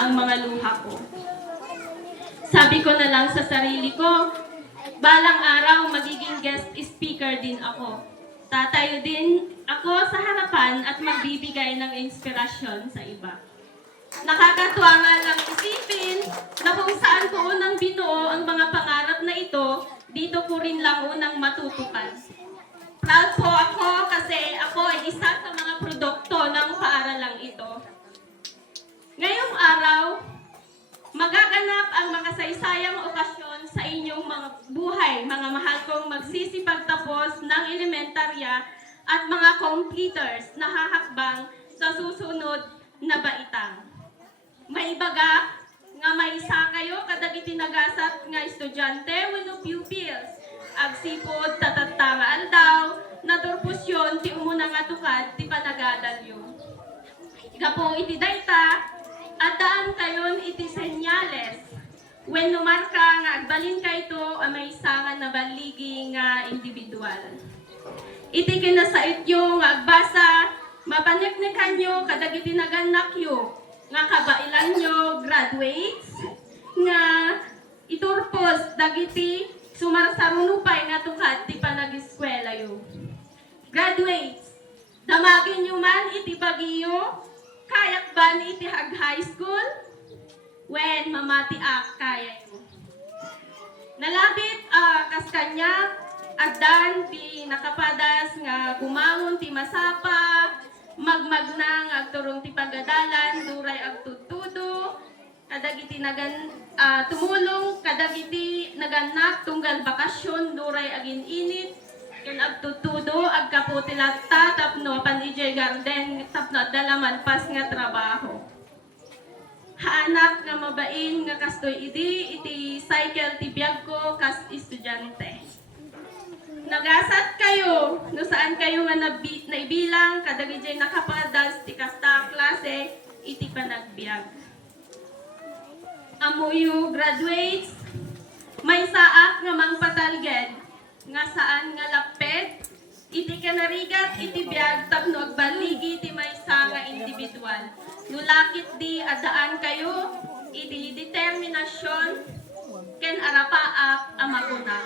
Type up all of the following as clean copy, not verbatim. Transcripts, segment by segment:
ang mga luha ko. Sabi ko na lang sa sarili ko, balang araw magiging guest speaker din ako. Tatayo din ako sa harapan at magbibigay ng inspirasyon sa iba. Nakakatuwa nga lang isipin na kung saan ko unang binuo ang mga pangarap na ito, dito ko rin lang unang matutupad. Proud po ako kasi ako ay isa sa mga produkto ng paaralang ito. Ngayong araw, magaganap ang makasaysayang okasyon sa inyong mga buhay, mga mahal kong magsisipagtapos ng elementarya at mga computers na hahakbang sa susunod na baitang. May ibaga nga may isa kayo kadagiti nagasat nga estudyante wenno pupils. Agsipod tatatanga aldaw, naturpusyon ti umuna nga tukad ti panagadalyo. Gapong iti dayta, at daan kayon iti senyales. When numarka nga agbalin ka ito, may isa na baligi nga individual. Iti kinasait yung agbasa, mapaneknekan nyo kadagiti naganak yo, nga kabailan nyo graduates, nga iturpos dagiti sumarsarunupay nga tukad ti panag-eskwela yo. Graduates, damagin nyo man iti bagiyo, kayak ba ni iti high school? When mamati kaya nyo. Nalabit kas kanya, agdan ti nakapadas nga gumangon ti masapa, magmagnang agturong ti pagadalan, duray agtutudo, kadagiti tumulong, kadagiti naganak tunggal bakasyon, duray agin init, ken agtutudo, agkaputilatta, tapno panijay garden, tapno dalaman pas nga trabaho. Haanak nga mabain nga kastoy iti cycle ti biag ko kas estudyante. Nagasat kayo, no saan kayo nga naibilang, kadagiti nakapadas ti kasta klase, iti panagbiag. Amuyo graduates, may saak nga mangpatalged, nga saan nga lapet, iti kanarigat iti biag tapno agbaligi iti maysa nga individual. Nulakit di adaan kayo, iti determinasyon, ken arapaak amaguna.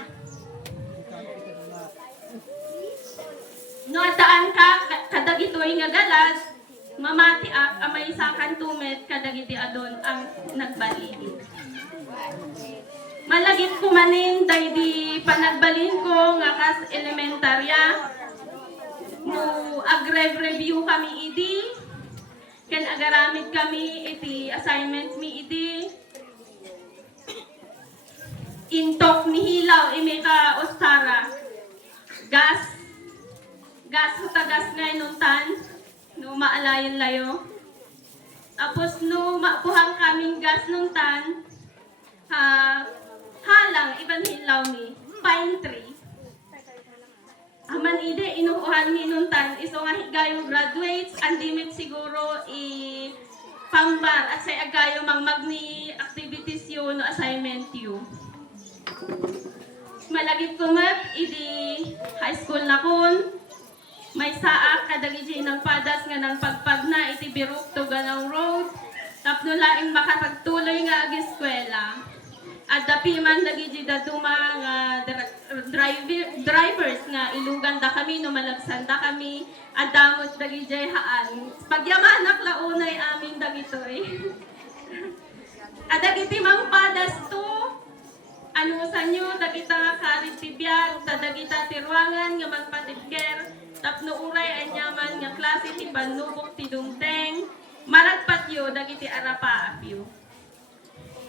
No adaan ka kadagitoy nga galad, mamatiak amay sakan tumet kadagiti adon ang nagbaligi. Malagit ko manin dahil panagbalin ko nga kas elementarya. No agre-review kami idi. Ken agaramid kami iti assignment mi idi. Intok ni hilaw imi ka ostara. Gas gas nga inuntan. No maalayan layo. Tapos no makuhang kaming gas nuntan. Halang iban hilaw mi pine tree. Aman ide inuuhan mi nuntan iso nga higayo graduates andimit siguro pambar at say agayo magni activities yo no assignment yo. Malagit kumat idi high school na kun may saak kadagiti ng padas nga ng pagpag na iti birok to ganang road tapno laing makapagtuloy nga ag eskwela. At dapi man nagiji da duma nga drivers nga ilugan da kami no malagsan da kami at damot dagijay haan. Pagyamanak launay amin dagitoy. At dagiti mang padas to ano sa nyo dagita karit tibiyag dagita tirwangan nga magpatibger tapno uray anyaman nga klase ti panubok ti dungteng maragpat yo dagiti arapa apyo.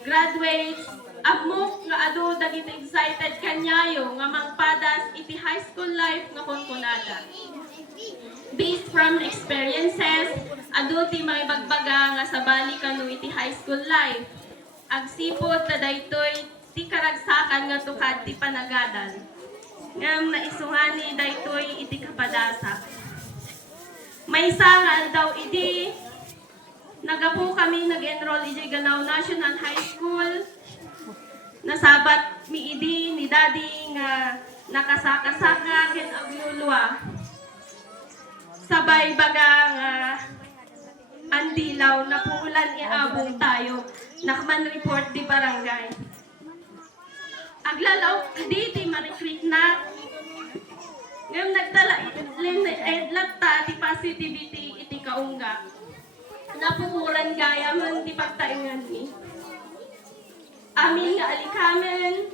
Graduates, amok nga ado dagiti excited kanyayo nga mangpadas iti high school life nga kunkunada. Based from experiences, ado ti may bagbaga nga sabali kanu iti high school life. Agsipod ta daytoy ti karagsakan nga tukad ti panagadan. Ngam naisungani daytoy iti kapadasa. May sangal daw idi nagapu kami nag-enroll iti Ganaw National High School. Nasabat mi idi ni daddy nga nakasaka-saka ken aglulwa. Sabay baga nga ang dilaw na puulan iabong tayo. Nakman report di barangay. Aglalaw di marikrik na. Ngayon nagtala edlat ta ti positivity iti kaungga. Napuuran gaya man di pagtaingan ni. Amin nga alikamen,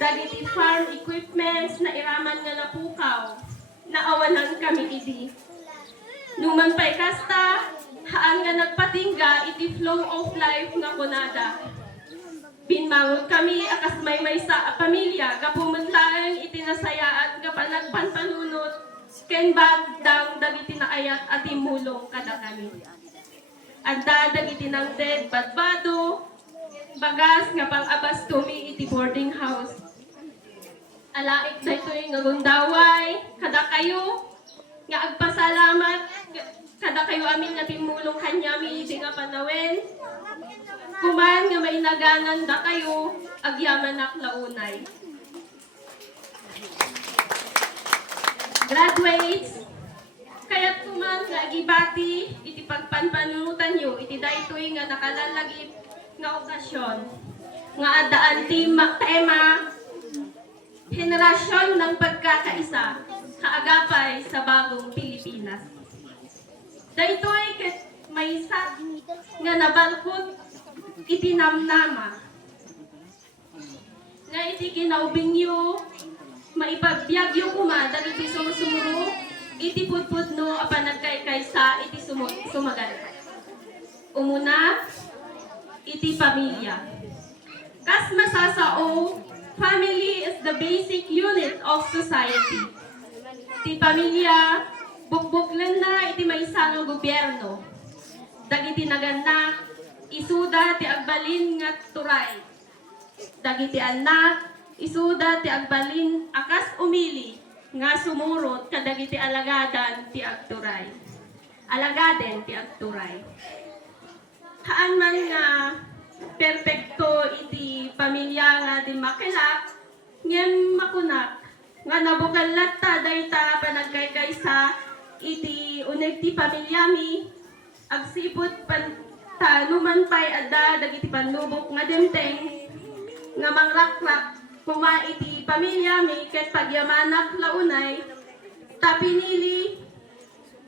dagiti farm equipments na iraman nga napukaw, na awanan kami idi. Numan pa'y kasta, haan nga nagpatingga iti flow of life nga kunada. Binmangon kami akas may sa pamilya, kapumutlaeng iti nasayaan nga panagpanpanunot, ken bagdang dagiti naayat at imulong kada kami. Anda dagiti nang dead badbado, bagas nga pang-abas tumi iti boarding house. Alaik daytoy nga gundaway, kada kayo, nga agpasalamat, kada kayo amin nga timulong kanyami iti nga panawen. Kuman nga may naganan da kayo, agyaman launay. Graduates, kaya't kuman nga agibati, iti pagpanpanunutan nyo, iti daytoy nga nakalalagip nga okasyon. Nga adaan tema, henerasyon ng pagkakaisa, kaagapay sa bagong Pilipinas. Daytoy ket maysa nga nabalkot iti namnama. Nga iti kinaubingyo, maipagbiagyo kuma dagiti sumusumuro, iti putputno apan nagkaykaysa iti sumagal. Umuna, iti pamilya. Kas masasao, family is the basic unit of society. Iti pamilya, bukbuklan na iti maysa nga gobyerno. Dagiti naganak, isuda ti agbalin nga turay. Dagiti anak, isuda ti agbalin akas umili nga sumurot kadagiti alagadan ti agturay. Alagaden ti agturay. Haan man nga perpekto iti pamilya nga di makilak, ngem makunak nga nabukalat ta dayta panagkaykaysa iti uneg ti pamilyami agsipot tanuman pay adda dagiti panlubok nga demteng nga mangrakrak kuma iti pamilyami ket pagyamanak launay ta pinili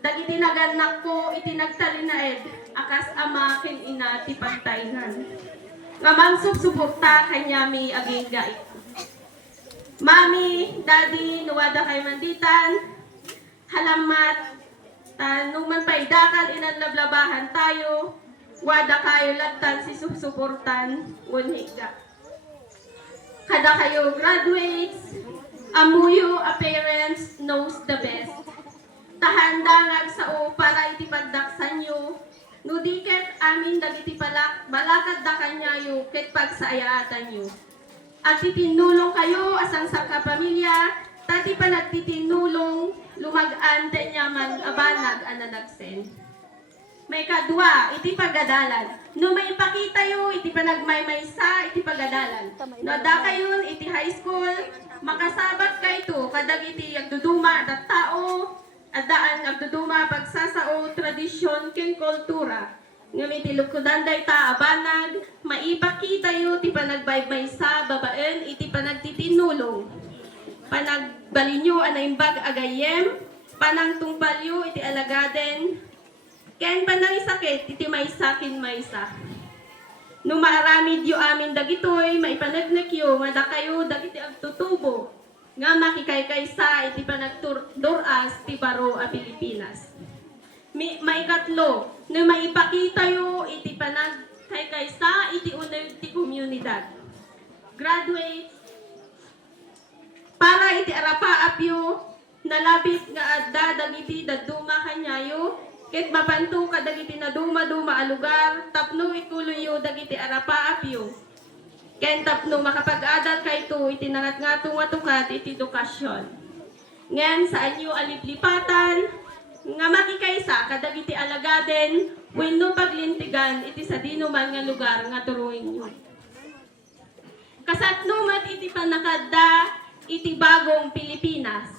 dagiti naganak ko iti nagtalinaed akas ama ken ina ti pagtaynan nga mangsubsuporta kanyami agingga ito. Mami, Daddy, nuwada kay manditan, halamat, numan pa'y dakal inanlablabahan tayo, wada kayo latan si suportan, unhiga. Kada kayo graduates, amuyo a parents knows the best. Tahanda ngagsao para iti pagdaksan nyo, nudiket amin dagiti balakad da kanyayo ket pagsayaatan nyo. At titinulong kayo asang sa kapamilya, tati pa nagtitinulong lumagaan tenyaman abanag ananagsen. May kadwa, iti pagadalan. No may pakita yo, iti panagmaymaysa, iti pagadalan. No da kayon, iti high school, makasabat kayo kadag iti agduduma at tao, at daan agduduma pagsasao, tradisyon, ken kultura. Ngamit ilukudan day ta abanag, maipakita yo ti panagbaybay sa babaen iti panagtitinulong. Panagbalinyo anaimbag agayem, panang tungpalyo iti alagaden, ken panang isakit iti maysakin maysa. No maaramid yo amin dagitoy, maipanagnak yo, mada kayo dagiti agtutubo, nga makikaykaysa iti panagduras ti baro a Pilipinas. Maikatlo, na maipakita yo iti panagkaykaysa iti uneg ti komunidad. Graduates, para iti arapaap yo, nalapit nga adda dagiti daduma kanyayo, ket mapanto ka dagiti naduma-duma a lugar, tapno ituloy yo dagiti arapaap yo. Ken tapno makapag-adal kayto iti nangatngatong watukat iti edukasyon. Ngem saan yo aliplipatan, nga makikaysa kadagiti alagaden wenno paglintigan iti sa dinuman nga lugar nga turuin nyo. Kasatnumat iti panakadda iti bagong Pilipinas.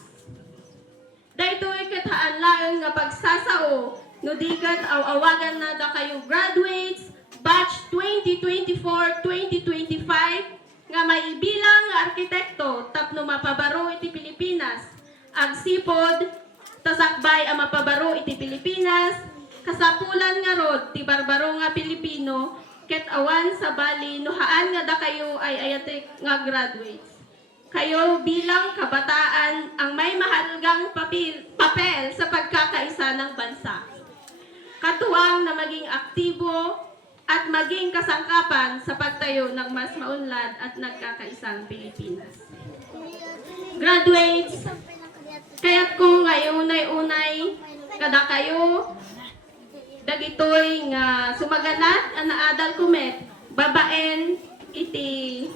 Daytoy ket haan laeng nga pagsasao No dikat awagan na da kayo graduates, batch 2024-2025, nga may bilang nga arkitekto tapno mapabaro iti Pilipinas. Agsipod, tasakbay ang mapabaro iti Pilipinas, kasapulan nga rod, ti barbaro nga Pilipino, ket awan sa bali, nuhaan nga da kayo ay ayatek nga graduates. Kayo bilang kabataan ang may mahalagang papel sa pagkakaisa ng bansa. Katuwang na maging aktibo at maging kasangkapan sa pagtayo ng mas maunlad at nagkakaisang Pilipinas. Graduates, kaya't kung ngayon ay unay kada kayo, dagitoy nga sumaganat ang naadal kumet, babaen iti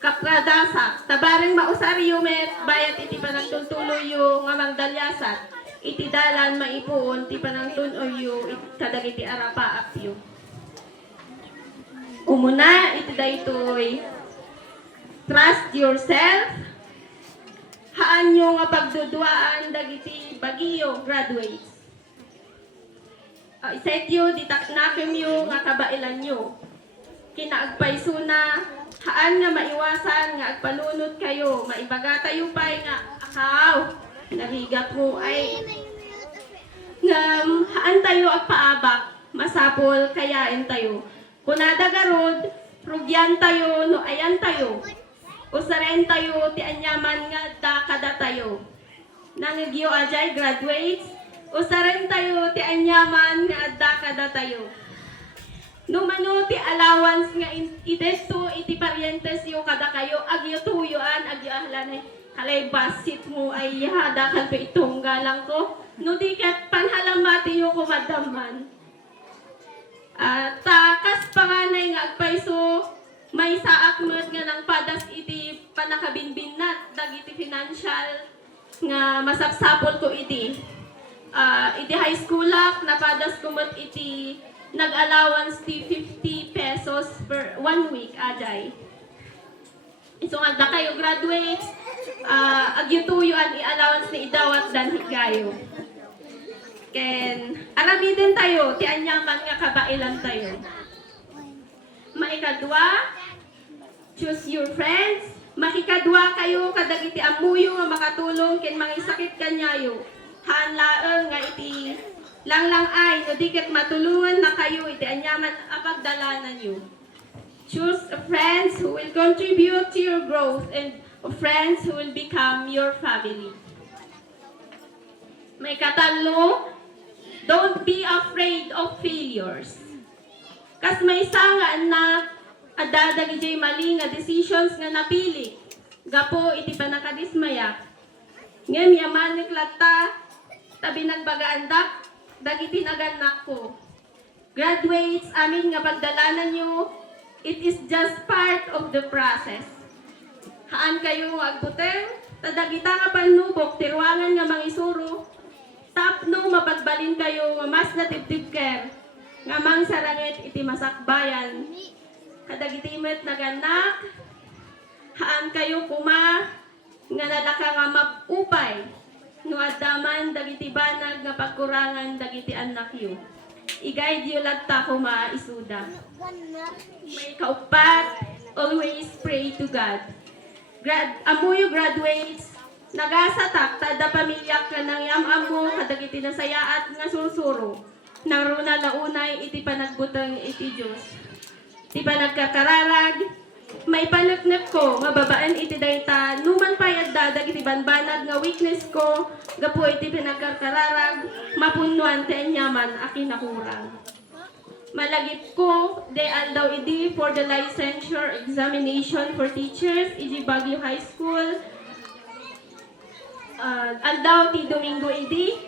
kapradasak, tabareng mausaryo met, bayat iti panagtultuloy yung nga mangdalyasat, iti dalan maipuon, ti panagtuloyo, kadagiti arapa apyo. Umuna, iti daytoy, trust yourself, haan nyo nga pagduduaan dagiti bagiyo graduates. Iset yu, ditaknakem yu nga kabailan nyo. Kinaagpayso na, haan nga maiwasan nga agpanunod kayo, maibaga tayo pa'y nga akaw, narigat mo ay haan tayo agpaabak, masapol kayain tayo. Kunada garod, rugyan tayo, no ayan tayo. Usaren tayo, ti anyaman nga da kada tayo. Nangagyo ajay graduates, usaren tayo, ti anyaman nga da kada tayo. Numano ti allowance nga itesto iti parientes yo kada kayo, agyo tuyuan, agyo ahlan ay kalay basit mo ay hada kan pa itong galang ko. No di kat panhalamati yo kumadaman. Takas panganay nga agpayso, may saak mo't nga ng padas iti panakabinbin nat, dagiti financial nga masapsapol ko iti. Iti high school ak, napadas ko mo't iti nag-allowance ti 50 pesos per 1 week, ajay. So nga da kayo graduates, agyutuyuan i-allowance ni idawat dan higayo. Ken, arami din tayo, ti anyaman nga kabailan tayo. Maikadwa, choose your friends. Makikadwa kayo kadagiti amuyo nga makatulong ken mangisakit kanyayo. Hanlaeng nga iti lang ay no diket matulungan na kayo iti anyaman apagdalanan nyo. Choose friends who will contribute to your growth and friends who will become your family. May katalo, don't be afraid of failures. Kas may nga na adadag ijay mali nga decisions nga napili. Gapo iti panakadismaya. Ngem yaman niklata tabi nagbagaandak dagiti naganak ko. Graduates, amin nga pagdalanan nyo, it is just part of the process. Haan kayo agbuteng, tadagita nga panubok, tirwangan nga mangisuro, tapno mapagbalin kayo nga mas natibtib ker, nga mang sarangit iti masakbayan. Kadagitimet naganak, haan kayo kuma, nga nalaka nga mapupay, no adaman dagiti banag nga pagkurangan dagiti anak yu. I-guide yu latta kuma isuda. May kaupat, always pray to God. Amuyo graduates, nagasatak tada pamilya ka ng yamamo kadagiti nasayaat nga sursuro. Naruna launay iti panagbutang iti Diyos. Iti panagkakararag, may panagnak ko, mababaan iti dayta, numan payad dadag iti banbanag nga weakness ko, gapo iti pinagkarkararag, mapunuan ti anyaman akin nakurang. Malagip ko, de aldaw idi for the licensure examination for teachers, iji Baguio High School. Aldaw ti Domingo idi,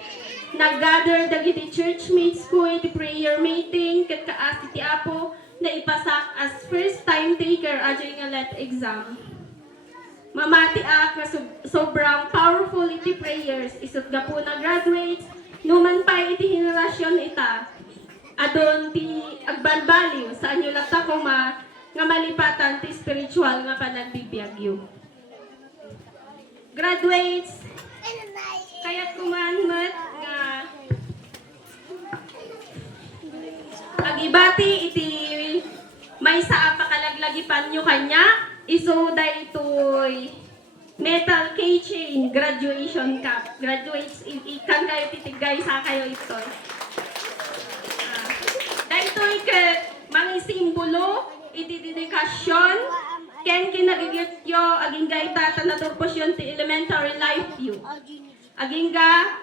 nag-gather dagiti churchmates ko iti prayer meeting, ket kaas iti apo, na ipasak as first time taker ajay nga let exam. Mamati ak nga sobrang powerful iti prayers isut gapo na graduates numan pa iti henerasyon ita adon ti agbalbaliw sa anyo lata kuma nga malipatan ti spiritual nga panagbibiyagyo. Graduates, kayat kumanmat nga Pagibati iti may sa pakalaglagipan nyo kanya, iso daytoy metal keychain graduation cup. Graduates ikan kayo titigay sa kayo ito. Daytoy ket mangi simbolo iti dedikasyon ken kinagigit yo aging gaita tanaturpos yon ti elementary life view. Aging ga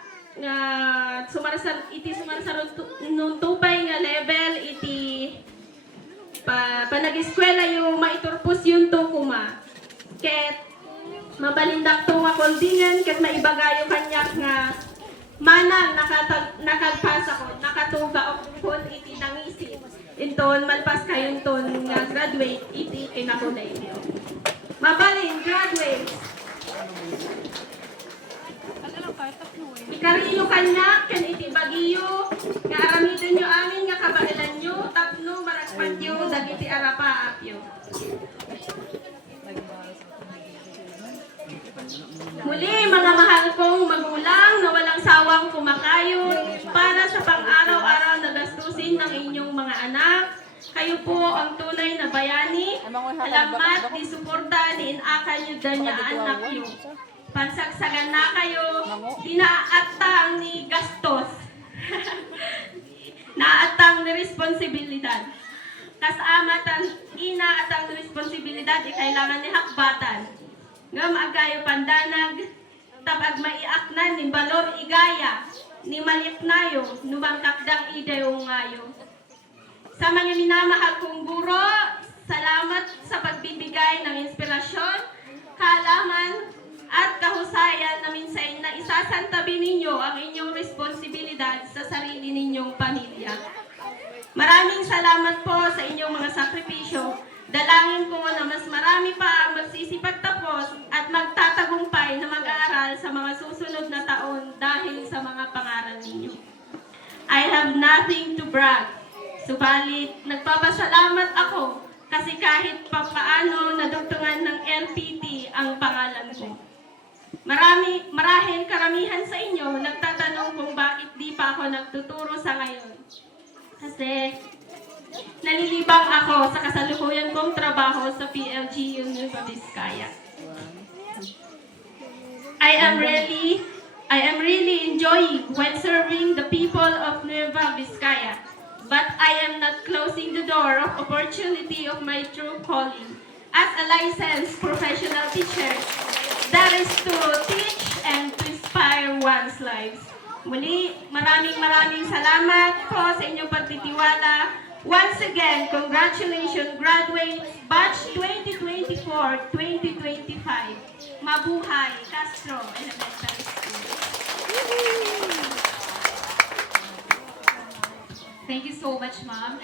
sumarasar nung tupay nga level iti panag-eskwela yung maiturpos yung to kuma. Ket mabalindak to nga koldingan ket maibagayo kanyak nga manang nakagpasa ko, nakatuga ko iti nangisin. Inton malpas kayon ton nga graduate iti kinakulay niyo. Mabalin graduate. Ikariyo kanya ken iti bagiyo nga aramiden nyo amin nga kabailan nyo tapno maragpan nyo dagiti arapa apyo. Muli mga mahal kong magulang na walang sawang kumakayod para sa pang-araw-araw na gastusin ng inyong mga anak. Kayo po ang tunay na bayani. Alamat di suporta ni inakan nyo danya anak nyo. Pansagsagan na kayo, dinaatang ni gastos. Naatang ni responsibilidad. Kasamatan, inaatang ni responsibilidad, kailangan ni hakbatan. Nga maagayo pandanag, tabag maiaknan ni balor igaya, ni maliknayo, numangkakdang idayong ngayo. Sa mga minamahal kong guro, salamat sa pagbibigay ng inspirasyon, kaalaman, at kahusayan namin sa inyo na isasantabi ninyo ang inyong responsibilidad sa sarili ninyong pamilya. Maraming salamat po sa inyong mga sakripisyo. Dalangin ko na mas marami pa ang magsisipagtapos at magtatagumpay na mag-aaral sa mga susunod na taon dahil sa mga pangaral ninyo. I have nothing to brag. Subalit, nagpapasalamat ako kasi kahit papaano nadugtungan ng LPT ang pangalan ko. Marahil karamihan sa inyo nagtatanong kung bakit di pa ako nagtuturo sa ngayon. Kasi nalilibang ako sa kasalukuyan kong trabaho sa PLG Nueva Vizcaya. I am really enjoying while serving the people of Nueva Vizcaya. But I am not closing the door of opportunity of my true calling as a licensed professional teacher. That is to teach and to inspire one's lives. Muli, maraming salamat po sa inyong pagtitiwala. Once again, congratulations graduates batch 2024-2025. Mabuhay Castro Elementary School. Thank you so much, Ma'am.